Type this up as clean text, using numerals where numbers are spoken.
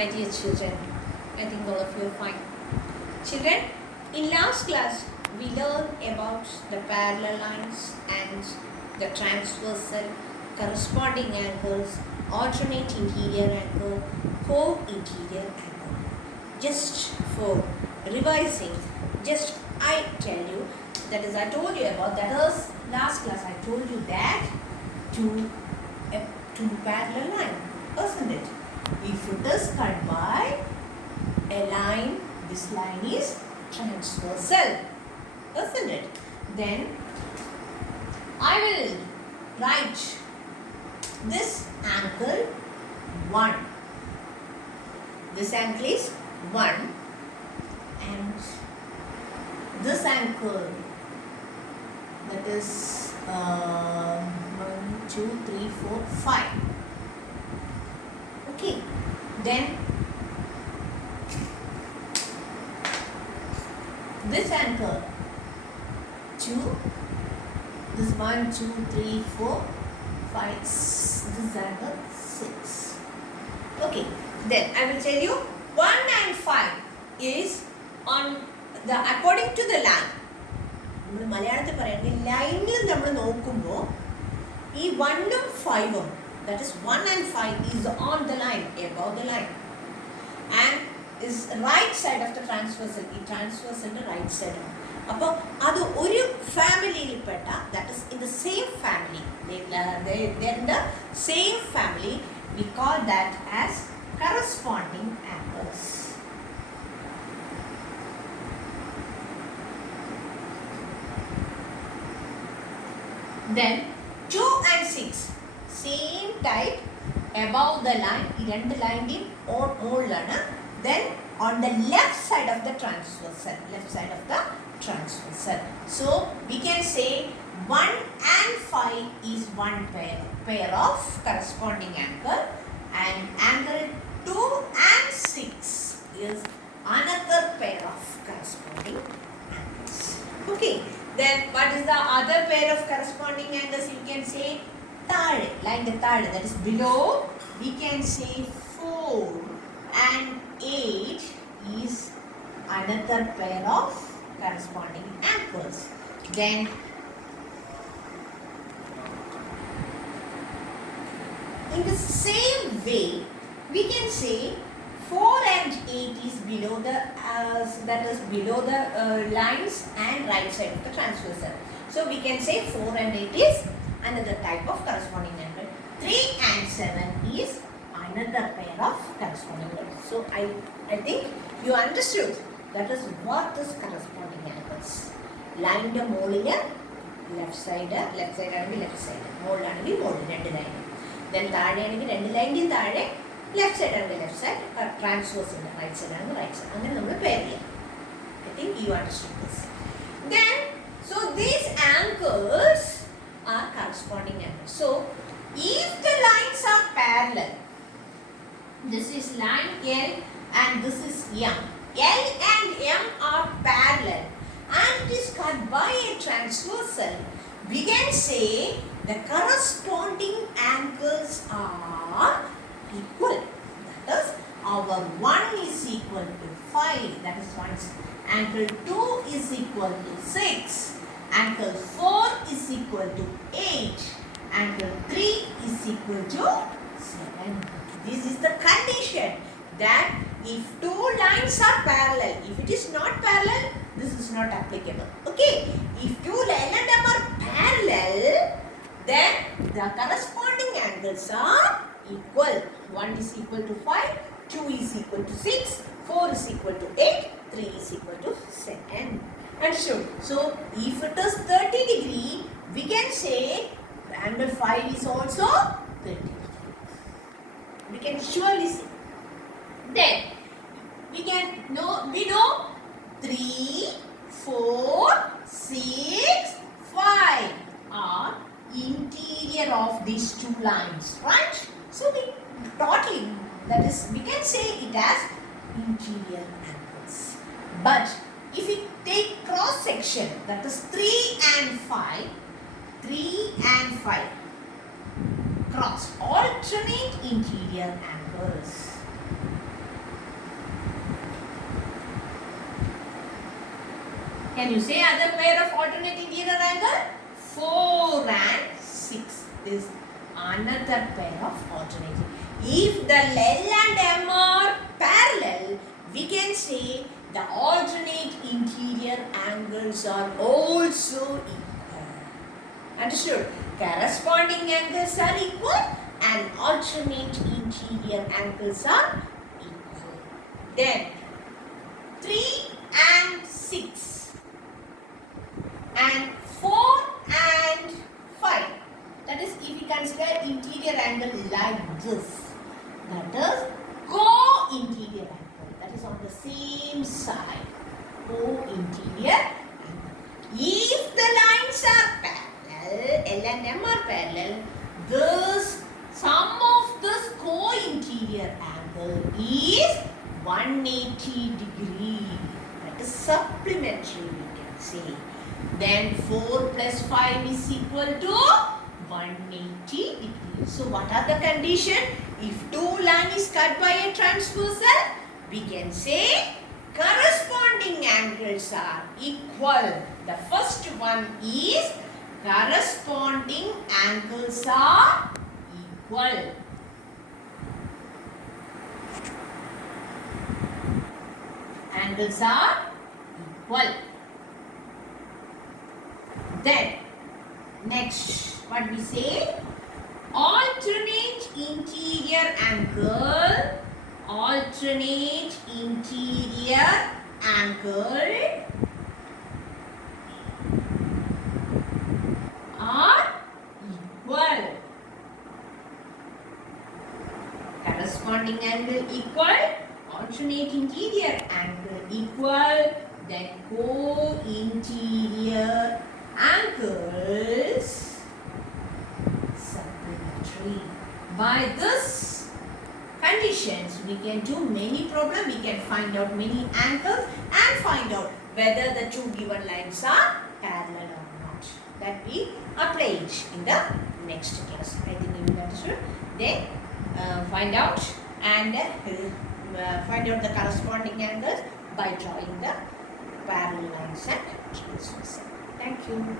my dear children. I think all of you are fine. Children, in last class, we learned about the parallel lines and the transversal, corresponding angles, alternate interior angle, co-interior angle. Just for revising, just I tell you, that is I told you about, that was last class I told you that two parallel line, isn't it? If it is cut by a line, this line is transversal, isn't it? Then I will write this angle 1. This angle is 1 and this angle, that is 1, 2, 3, 4, 5. Okay, then this angle 2, this 1, 2, 3, 4, 5, this angle 6. Okay, then I will tell you 1 and 5 is on the according to the line. മലയാളത്തിൽ പറയുന്നത് ലൈനിൽ നമ്മൾ നോക്കുമ്പോൾ ഈ 1 ഉം 5 ഉം, that is 1 and 5 is on the line, above the line, and is right side of the transversal. ഈ transversalന്റെ right side ആണ്. അപ്പോൾ അത് ഒരു ഫാമിലിയിൽപ്പെട്ട, that is in the same family, they in the same family, we call that as corresponding angles. Then 2 and 6 same type, above the line, ഈ രണ്ട് ലൈനിന്റെയും മുകളിലാണ്. Then on the left side of the transversal, so we can say 1 and 5 is one pair of corresponding angle, and angle 2 and 6 is another pair of corresponding angles. Okay, then what is the other pair of corresponding angles? You can say third, line the third, that is below. We can say 4 and 8 is another pair of corresponding angles. Then in the same way, we can say 4 and 8 is below the lines and right side of the transversal. So we can say 4 and 8 is another type of corresponding angle. 3 and 7 is another pair of corresponding angles. So I think you understood that is what is corresponding angles. Line the mole left side ആണെങ്കിൽ left side, mole ആണെങ്കിൽ mole, രണ്ട് line. Then താഴെ ആണെങ്കിൽ രണ്ട് ലൈനിൽ താഴെ, left side ആണെങ്കിൽ left side, transversal right side ആണെങ്കിൽ right side. അങ്ങനെ നമ്മൾ pair ചെയ്യാം. I think you understood this. Then so these angles are corresponding angles. So if the lines are parallel, this is line L and this is M. L and M are parallel and it is cut by a transversal. We can say the corresponding angles are equal. That is, our 1 is equal to 5. That is one. Angle 2 is equal to 6. Angle 4 is equal to 8. Angle 3 is equal to 7. This is the condition that if two lines are parallel, if it is not parallel, this is not applicable. Okay? If two lines are parallel, then the corresponding angles are equal. 1 is equal to 5, 2 is equal to 6, 4 is equal to 8, 3 is equal to 7. Understood? So if it is 30 degree, we can say angle 5 is also 30. We can surely see. Then we know 3, 4, 6, 5 are interior of these two lines, right? So we totally, that is, we can say it as interior angles. But if we take cross section, that is 3 and 5, cross alternate interior angles. Can you say other pair of alternate interior angle? 4 and 6 is another pair of alternate. If the L and M are parallel, we can say the alternate interior angles are also equal. Understood? Corresponding angles are equal and alternate interior angles are equal. Then 3 and 6 and 4 and 5. That is, if we consider interior angle like this, that is co-interior angle. That is on the same side. Co-interior angle. If the lines are parallel, L and M are parallel, this sum of this co-interior angle is 180 degree. That is supplementary, we can say. Then 4 plus 5 is equal to 180 degrees. So what are the conditions? If two line is cut by a transversal, we can say corresponding angles are equal. The first one is corresponding angles are equal. Angles are equal. Then next, what we say? Alternate interior angle. Alternate interior angle are equal. Corresponding angle equal. Alternate interior angle equal. Then co-interior angles supplementary. By this conditions, we can do many problems. We can find out many angles and find out whether the two given lines are parallel or not. That we apply it in the next class. I think you understood. Then find out and find out the corresponding angles by drawing the parallel lines and transversal. Thank you.